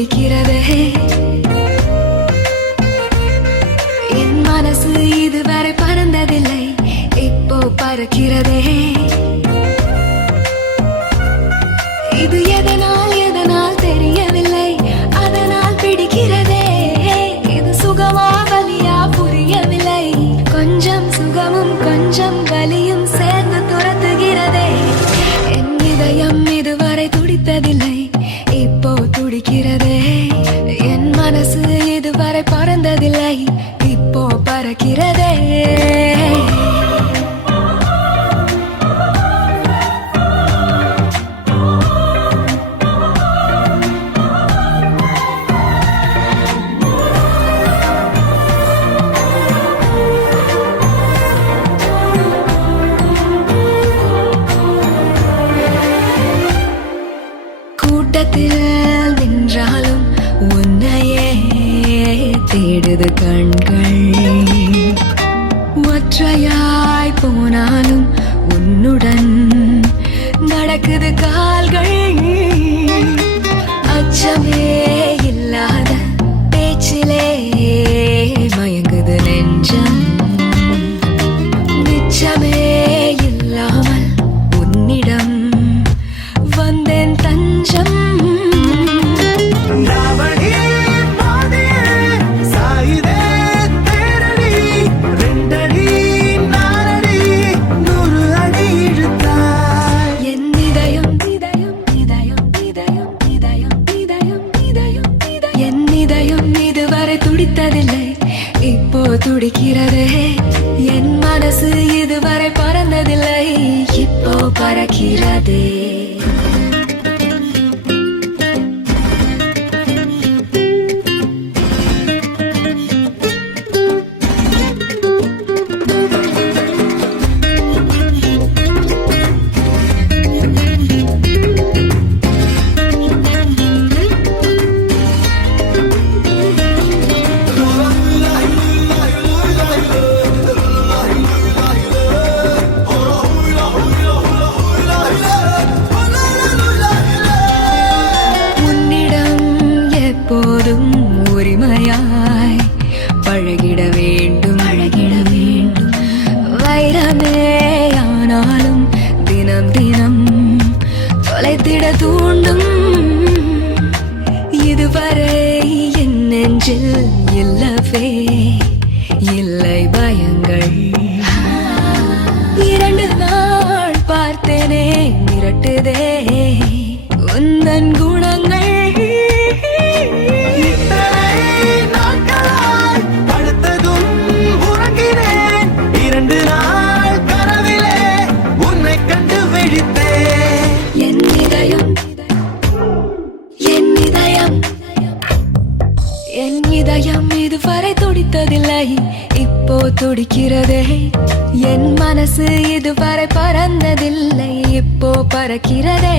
துடிக்கிறதே என் மனசு இதுவரை பறந்ததில்லை இப்போ பறக்கிறதே இது எதனால் தெரியவில்லை அதனால் பிடிக்கிறதே இது சுகமா வலியா புரியவில்லை கொஞ்சம் சுகமும் கொஞ்சம் வலியும் சேர்ந்து துரத்துகிறதே என் இதயம் இதுவரை துடித்ததில்லை இப்போ துடிக்கிறதே என் மனசு இதுவரை பறந்ததில்லை இப்போ பறக்கிறதே கூட்டத்தில் நின்றாலும் உன்னையே தேடுது கண்கள் ஒற்றையாய் போனாலும் உன்னுடன் நடக்குது கால்கள் அச்சமே இல்லாத பேச்சிலே மயங்குது நெஞ்சம் நிச்சமே இல்லாமல் உன்னிடம் வந்தேன் தஞ்சம் துடித்ததில்லை இப்போ துடிக்கிறதே என் மனசு இதுவரை பறந்ததில்லை இப்போ பறக்கிறதே உரிமையாய் பழகிட வேண்டும் வைரமே ஆனாலும் தினம் தினம் தொலைத்திட தூண்டும் இதுவரை என் நெஞ்சில் இல்லவே இல்லை பயங்கள் 2 நாள் பார்த்தேனே மிரட்டுதே உந்தன் குணங்கள் என் இதயம் இதுவரை துடித்ததில்லை இப்போ துடிக்கிறதே என் மனசு இதுவரை பறந்ததில்லை இப்போ பறக்கிறதே